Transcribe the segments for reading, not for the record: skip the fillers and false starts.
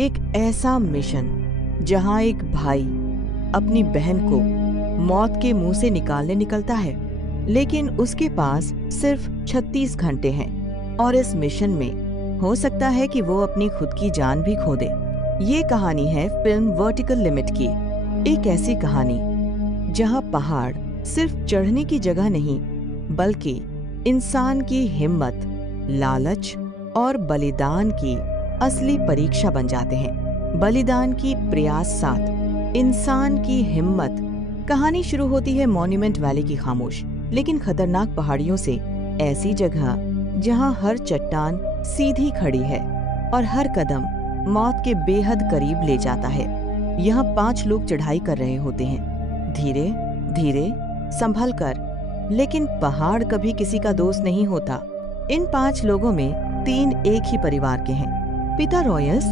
एक ऐसा मिशन जहां एक भाई अपनी बहन को मौत के मुंह से निकालने निकलता है, लेकिन उसके पास सिर्फ 36 घंटे हैं और इस मिशन में हो सकता है कि वो अपनी खुद की जान भी खो दे। ये कहानी है फिल्म वर्टिकल लिमिट की। एक ऐसी कहानी जहां पहाड़ सिर्फ चढ़ने की जगह नहीं, बल्कि इंसान की हिम्मत, लालच और बलिदान की असली परीक्षा बन जाते हैं। बलिदान की प्रयास साथ इंसान की हिम्मत। कहानी शुरू होती है मॉन्यूमेंट वैली की खामोश लेकिन खतरनाक पहाड़ियों से, ऐसी जगह जहां हर चट्टान सीधी खड़ी है और हर कदम मौत के बेहद करीब ले जाता है। यहाँ 5 लोग चढ़ाई कर रहे होते हैं, धीरे धीरे संभल कर, लेकिन पहाड़ कभी किसी का दोस्त नहीं होता। इन 5 लोगों में 3 एक ही परिवार के हैं, पिता रॉयस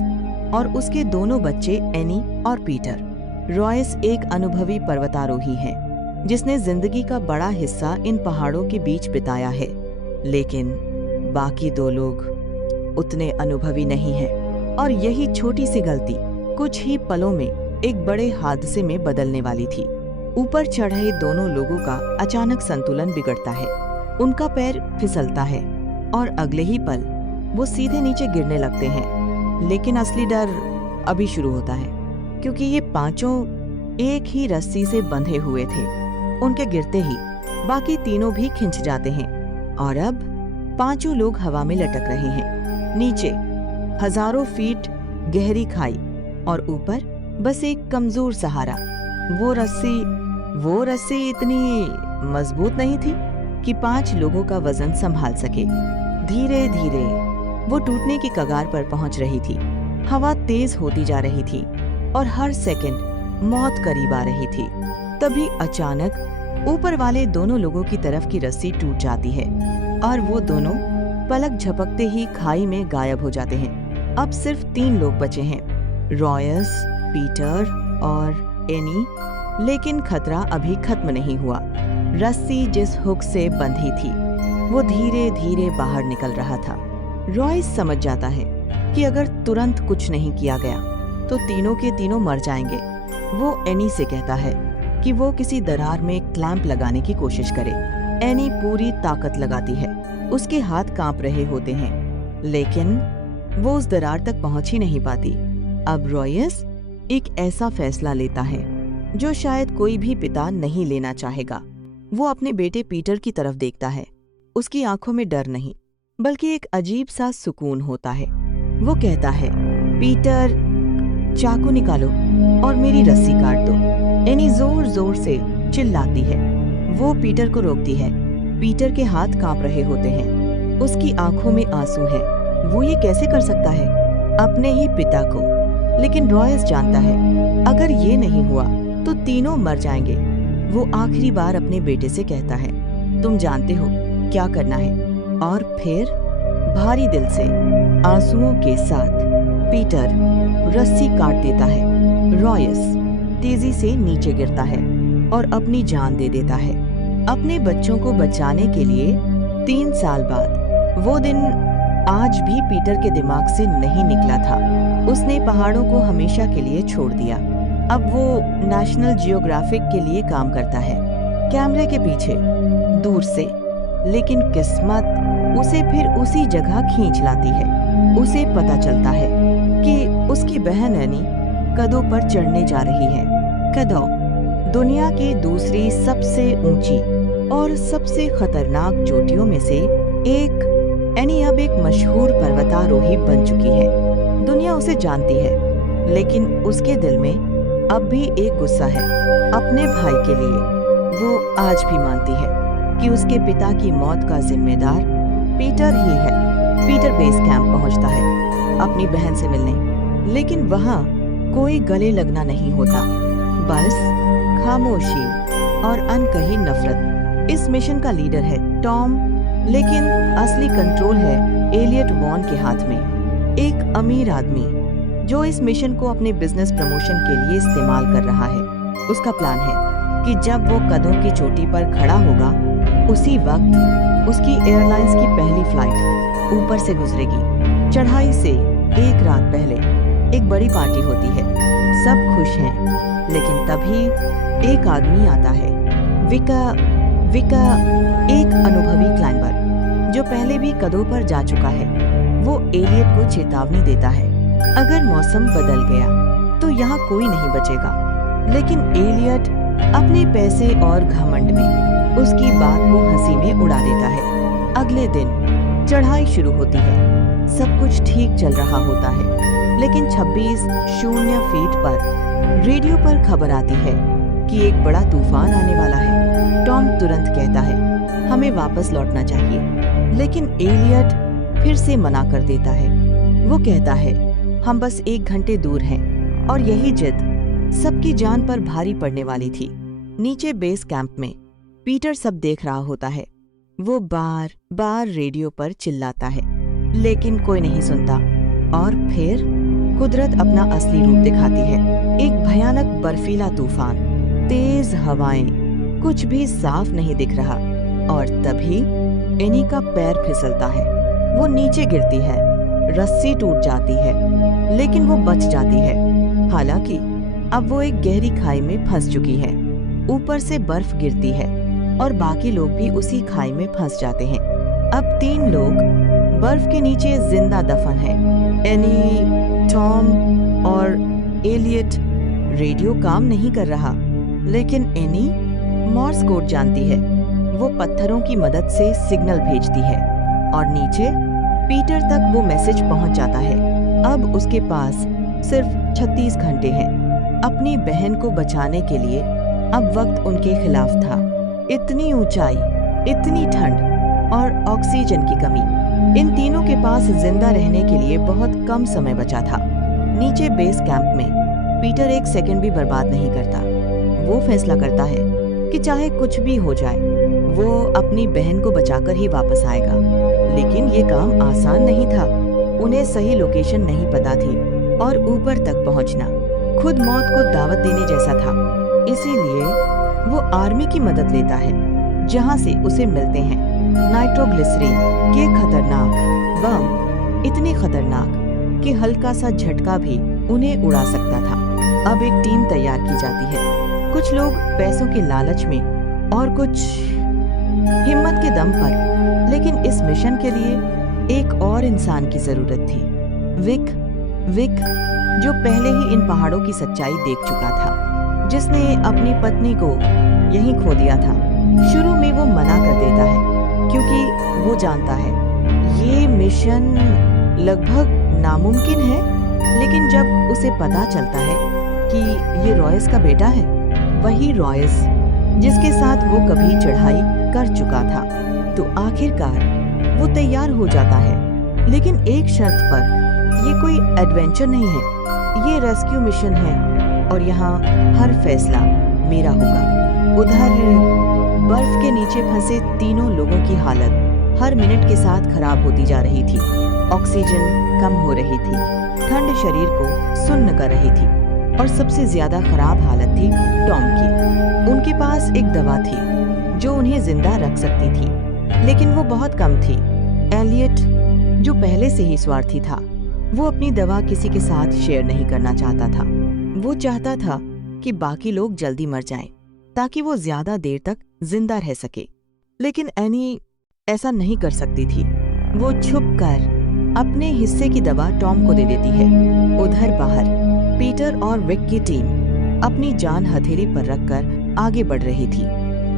और उसके दोनों बच्चे एनी और पीटर। रॉयस एक अनुभवी पर्वतारोही है जिसने जिंदगी का बड़ा हिस्सा इन पहाड़ों के बीच बिताया है, लेकिन बाकी 2 लोग उतने अनुभवी नहीं हैं और यही छोटी सी गलती कुछ ही पलों में एक बड़े हादसे में बदलने वाली थी। ऊपर चढ़े दोनों लोगों का अचानक संतुलन बिगड़ता है, उनका पैर फिसलता है और अगले ही पल वो सीधे नीचे गिरने लगते हैं। लेकिन असली डर अभी शुरू होता है, क्योंकि ये 5 एक ही रस्सी से बंधे हुए थे। उनके गिरते ही बाकी तीनों भी खिंच जाते हैं और अब 5 लोग हवा में लटक रहे हैं। नीचे हजारों फीट गहरी खाई और ऊपर बस एक कमजोर सहारा। वो रस्सी इतनी मजबूत नहीं थी कि 5 लोगों का वजन संभाल सके। धीरे धीरे वो टूटने की कगार पर पहुंच रही थी। हवा तेज होती जा रही थी और हर सेकंड मौत करीब आ रही थी। तभी अचानक ऊपर वाले दोनों लोगों की तरफ की रस्सी टूट जाती है और वो दोनों पलक झपकते ही खाई में गायब हो जाते हैं। अब सिर्फ 3 लोग बचे हैं, रॉयस, पीटर और एनी। लेकिन खतरा अभी खत्म नहीं हुआ। रस्सी जिस हुक से बंधी थी वो धीरे धीरे बाहर निकल रहा था। रॉयस समझ जाता है कि अगर तुरंत कुछ नहीं किया गया तो तीनों के तीनों मर जाएंगे। वो एनी से कहता है कि वो किसी दरार में क्लैंप लगाने की कोशिश करे। एनी पूरी ताकत लगाती है, उसके हाथ कांप रहे होते हैं, लेकिन वो उस दरार तक पहुंच ही नहीं पाती। अब रॉयस एक ऐसा फैसला लेता है जो शायद कोई भी पिता नहीं लेना चाहेगा। वो अपने बेटे पीटर की तरफ देखता है। उसकी आंखों में डर नहीं, बल्कि एक अजीब सा सुकून होता है। वो कहता है, पीटर, चाकू निकालो और मेरी रस्सी काट दो। एनी जोर जोर से चिल्लाती है। वो पीटर को रोकती है। पीटर के हाथ कांप रहे होते हैं, उसकी आंखों में आंसू हैं। वो ये कैसे कर सकता है, अपने ही पिता को? लेकिन रॉयस जानता है अगर ये नहीं हुआ तो तीनों मर जाएंगे। वो आखिरी बार अपने बेटे से कहता है, तुम जानते हो क्या करना है। और फिर भारी दिल से आंसुओं के साथ पीटर रस्सी काट देता है। रॉयस तेजी से नीचे गिरता है और अपनी जान दे देता है। अपने बच्चों को बचाने के लिए 3 साल बाद वो दिन आज भी पीटर के दिमाग से नहीं निकला था। उसने पहाड़ों को हमेशा के लिए छोड़ दिया। अब वो नेशनल जियोग्राफिक के लिए काम करता है, कैमरे के पीछे, दूर से। लेकिन किस्मत उसे फिर उसी जगह खींच लाती है। उसे पता चलता है कि उसकी बहन एनी कदों पर चढ़ने जा रही है। कदों दुनिया की दूसरी सबसे ऊंची और सबसे खतरनाक चोटियों में से एक। एनी अब एक मशहूर पर्वतारोही बन चुकी है। दुनिया उसे जानती है, लेकिन उसके दिल में अब भी एक गुस्सा है अपने भाई के लिए। वो आज भी मानती है कि उसके पिता की मौत का जिम्मेदार पीटर ही है। पीटर बेस कैंप पहुंचता है अपनी बहन से मिलने, लेकिन वहां कोई गले लगना नहीं होता, बस खामोशी और अनकही नफरत। इस मिशन का लीडर है टॉम, लेकिन असली कंट्रोल है एलियट वॉन के हाथ में, एक अमीर आदमी जो इस मिशन को अपने बिजनेस प्रमोशन के लिए इस्तेमाल कर रहा है। उसका प्लान है कि जब वो कदों की चोटी पर खड़ा होगा, उसी वक्त उसकी एयरलाइंस की पहली फ्लाइट ऊपर से गुजरेगी। चढ़ाई से 1 रात पहले एक बड़ी पार्टी होती है, सब खुश हैं, लेकिन तभी एक आदमी आता है। विका एक अनुभवी क्लाइंबर जो पहले भी कदों पर जा चुका है। वो एलियट को चेतावनी देता है, अगर मौसम बदल गया तो यहाँ कोई नहीं बचेगा। लेकिन एलियट अपने पैसे और घमंड में उसकी बात को हंसी में उड़ा देता है। अगले दिन चढ़ाई शुरू होती है, सब कुछ ठीक चल रहा होता है, लेकिन 26,000 फीट पर रेडियो पर खबर आती है कि एक बड़ा तूफान आने वाला है। टॉम तुरंत कहता है, हमें वापस लौटना चाहिए, लेकिन एलियट फिर से मना कर देता है। वो कहता है, हम बस 1 घंटे दूर हैं, और यही जिद सबकी जान पर भारी पड़ने वाली थी। नीचे बेस कैंप में पीटर सब देख रहा होता है। वो बार बार रेडियो पर चिल्लाता है, लेकिन कोई नहीं सुनता। और फिर कुदरत अपना असली रूप दिखाती है। एक भयानक बर्फीला तूफान, तेज हवाएं, कुछ भी साफ नहीं दिख रहा। और तभी एनी का पैर फिसलता है। वो नीचे गिरती है, रस्सी टूट जाती है, लेकिन वो बच जाती है। हालांकि अब वो एक गहरी खाई में फंस चुकी है। ऊपर से बर्फ गिरती है और बाकी लोग भी उसी खाई में फंस जाते हैं। अब 3 लोग बर्फ के नीचे जिंदा दफन हैं। एनी, टॉम और एलियट। रेडियो काम नहीं कर रहा, लेकिन एनी मॉर्स कोड जानती है। वो पत्थरों की मदद से सिग्नल भेजती है और नीचे पीटर तक वो मैसेज पहुंच जाता है। अब उसके पास सिर्फ 36 घंटे हैं। अपनी बहन को बचाने के लिए अब वक्त उनके खिलाफ था। इतनी ऊंचाई, इतनी ठंड और ऑक्सीजन की कमी। इन तीनों के पास जिंदा रहने के लिए बहुत कम समय बचा था। नीचे बेस कैंप में पीटर 1 सेकंड भी बर्बाद नहीं करता। वो फैसला करता है कि चाहे कुछ भी हो जाए, वो अपनी बहन को बचाकर ही वापस आएगा। लेकिन ये काम आसान नहीं था। उन्हें सही लोकेशन नहीं पता थी और ऊपर तक पहुंचना खुद मौत को दावत देने जैसा था। इसीलिए वो आर्मी की मदद लेता है, जहां से उसे मिलते हैं नाइट्रोग्लिसरीन के खतरनाक बम, इतने खतरनाक कि हल्का सा झटका भी उन्हें उड़ा सकता था। अब एक टीम तैयार की जाती है, कुछ लोग पैसों के लालच में और कुछ हिम्मत के दम पर। लेकिन इस मिशन के लिए एक और इंसान की जरूरत थी, विक, जो पहले ही इन पहाड़ों की सच्चाई देख चुका था, जिसने अपनी पत्नी को यहीं खो दिया था। शुरू में वो मना कर देता है क्योंकि वो जानता है ये मिशन लगभग नामुमकिन है। लेकिन जब उसे पता चलता है कि ये रॉयस का बेटा है, वही रॉयस जिसके साथ वो कभी चढ़ाई कर चुका था, तो आखिरकार वो तैयार हो जाता है। लेकिन एक शर्त पर, ये कोई एडवेंचर नहीं है, ये रेस्क्यू मिशन है और यहाँ हर फैसला मेरा होगा। उधर बर्फ के नीचे फंसे तीनों लोगों की हालत हर मिनट के साथ खराब होती जा रही थी। ऑक्सीजन कम हो रही थी, ठंड शरीर को सुन्न कर रही थी और सबसे ज्यादा खराब हालत थी टॉम की। उनके पास एक दवा थी जो उन्हें जिंदा रख सकती थी, लेकिन वो बहुत कम थी। एलियट, जो पहले से ही स्वार्थी था, वो अपनी दवा किसी के साथ शेयर नहीं करना चाहता था। वो चाहता था कि बाकी लोग जल्दी मर जाएं, ताकि वो ज्यादा देर तक जिंदा रह सके। लेकिन एनी ऐसा नहीं कर सकती थी। वो छुपकर अपने हिस्से की दवा टॉम को दे देती है। उधर बाहर पीटर और विक की टीम अपनी जान हथेली पर रखकर आगे बढ़ रही थी।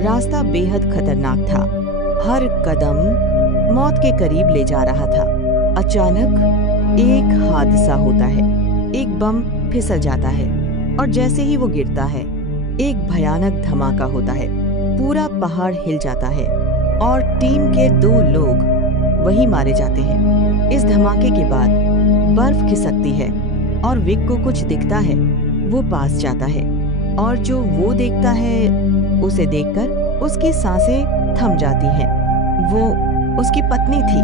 रास्ता बेहद खतरनाक था, हर कदम मौत के करीब ले जा रहा था। अचानक एक हादसा होता है, एक बम फिसल जाता है और जैसे ही वो गिरता है, एक भयानक धमाका होता है। पूरा पहाड़ हिल जाता है और टीम के 2 लोग वहीं मारे जाते हैं। इस धमाके के बाद बर्फ खिसकती है और विक को कुछ दिखता है। वो पास जाता है और जो वो देखता है, उसे देखकर उसकी सांसें थम जाती हैं। वो उसकी पत्नी थी।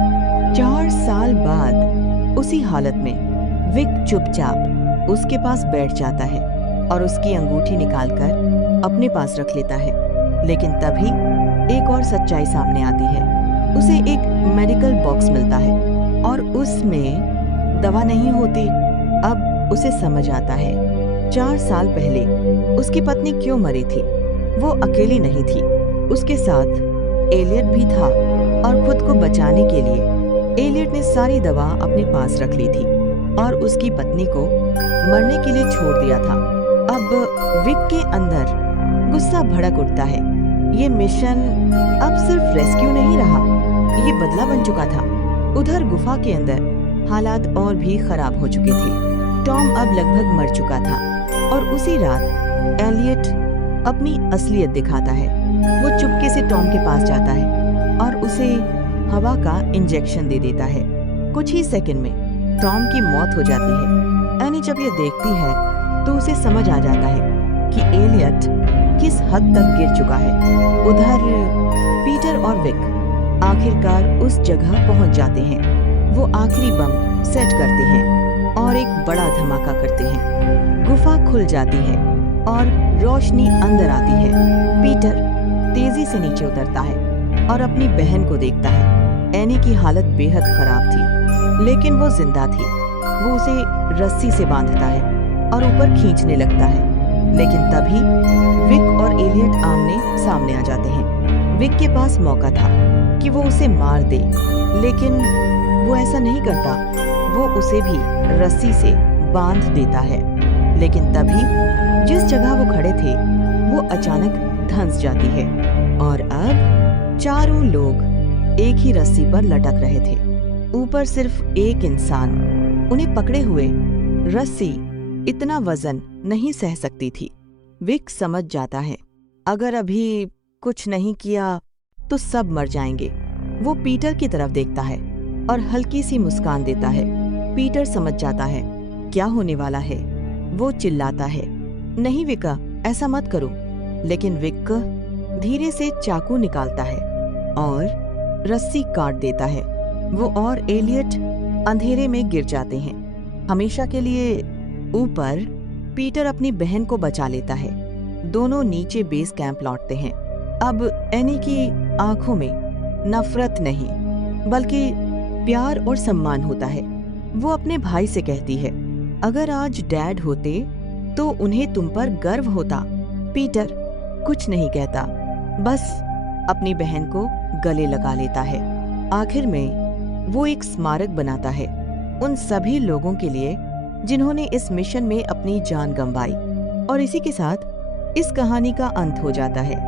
4 साल बाद उसी हालत में विक चुपचाप उसके पास बैठ जाता है और उसकी अंगूठी निकालकर अपने पास रख लेता है। लेकिन तभी एक और सच्चाई सामने आती है। उसे एक मेडिकल बॉक्स मिलता है और उसमें दवा नहीं होती। अब उसे समझ आता है 4 साल पहले उसकी पत्नी क्यों मरी थी। वो अकेली नहीं थी, उसके साथ एलियट भी था और खुद को बचाने के लिए एलियट ने सारी दवा अपने पास रख ली थी और उसकी पत्नी को मरने के लिए छोड़ दिया था। अब विक के अंदर गुस्सा भड़क उठता है। ये मिशन अब सिर्फ रेस्क्यू नहीं रहा, ये बदला बन चुका था। उधर गुफा के अंदर हालात और भी खराब हो चुके थे। टॉम अब लगभग मर चुका था और उसी रात एलियट अपनी असलियत दिखाता है। वो चुपके से टॉम के पास जाता है और उसे हवा का इंजेक्शन दे देता है। कुछ ही सेकंड में टॉम की मौत हो जाती है। एनी जब ये देखती है तो उसे समझ आ जाता है कि एलियट किस हद तक गिर चुका है। उधर पीटर और विक आखिरकार उस जगह पहुंच जाते हैं। वो आखिरी बम सेट करते हैं और एक बड़ा धमाका करते हैं। गुफा खुल जाती है और रोशनी अंदर आती है। पीटर तेजी से नीचे उतरता है और अपनी बहन को देखता है। एनी की हालत बेहद खराब थी, लेकिन वो जिंदा थी। वो उसे रस्सी से बांधता है और ऊपर खींचने लगता है, लेकिन तभी विक और एलियट आमने सामने आ जाते हैं। विक के पास मौका था कि वो उसे मार दे, लेकिन वो ऐसा नहीं करता। वो उसे भी रस्सी से बांध देता है, लेकिन तभी जिस जगह वो खड़े थे वो अचानक धंस जाती है और अब चारों लोग एक ही रस्सी पर लटक रहे थे। ऊपर सिर्फ एक इंसान उन्हें पकड़े हुए। रस्सी इतना वजन नहीं सह सकती थी। विक समझ जाता है अगर अभी कुछ नहीं किया तो सब मर जाएंगे। वो पीटर की तरफ देखता है और हल्की सी मुस्कान देता है। पीटर समझ जाता है क्या होने वाला है। वो चिल्लाता है, नहीं विका, ऐसा मत करो। लेकिन विक धीरे से चाकू निकालता है और रस्सी काट देता है। वो और एलियट अंधेरे में गिर जाते हैं। हमेशा के लिए ऊपर पीटर अपनी बहन को बचा लेता है। दोनों नीचे बेस कैंप लौटते हैं। अब एनी की आंखों में नफरत नहीं बल्कि प्यार और सम्मान होता है। वो अपने भाई से कहती है, अगर आज डैड होते तो उन्हें तुम पर गर्व होता। पीटर कुछ नहीं कहता, बस अपनी बहन को गले लगा लेता है। आखिर में वो एक स्मारक बनाता है उन सभी लोगों के लिए जिन्होंने इस मिशन में अपनी जान गंवाई। और इसी के साथ इस कहानी का अंत हो जाता है।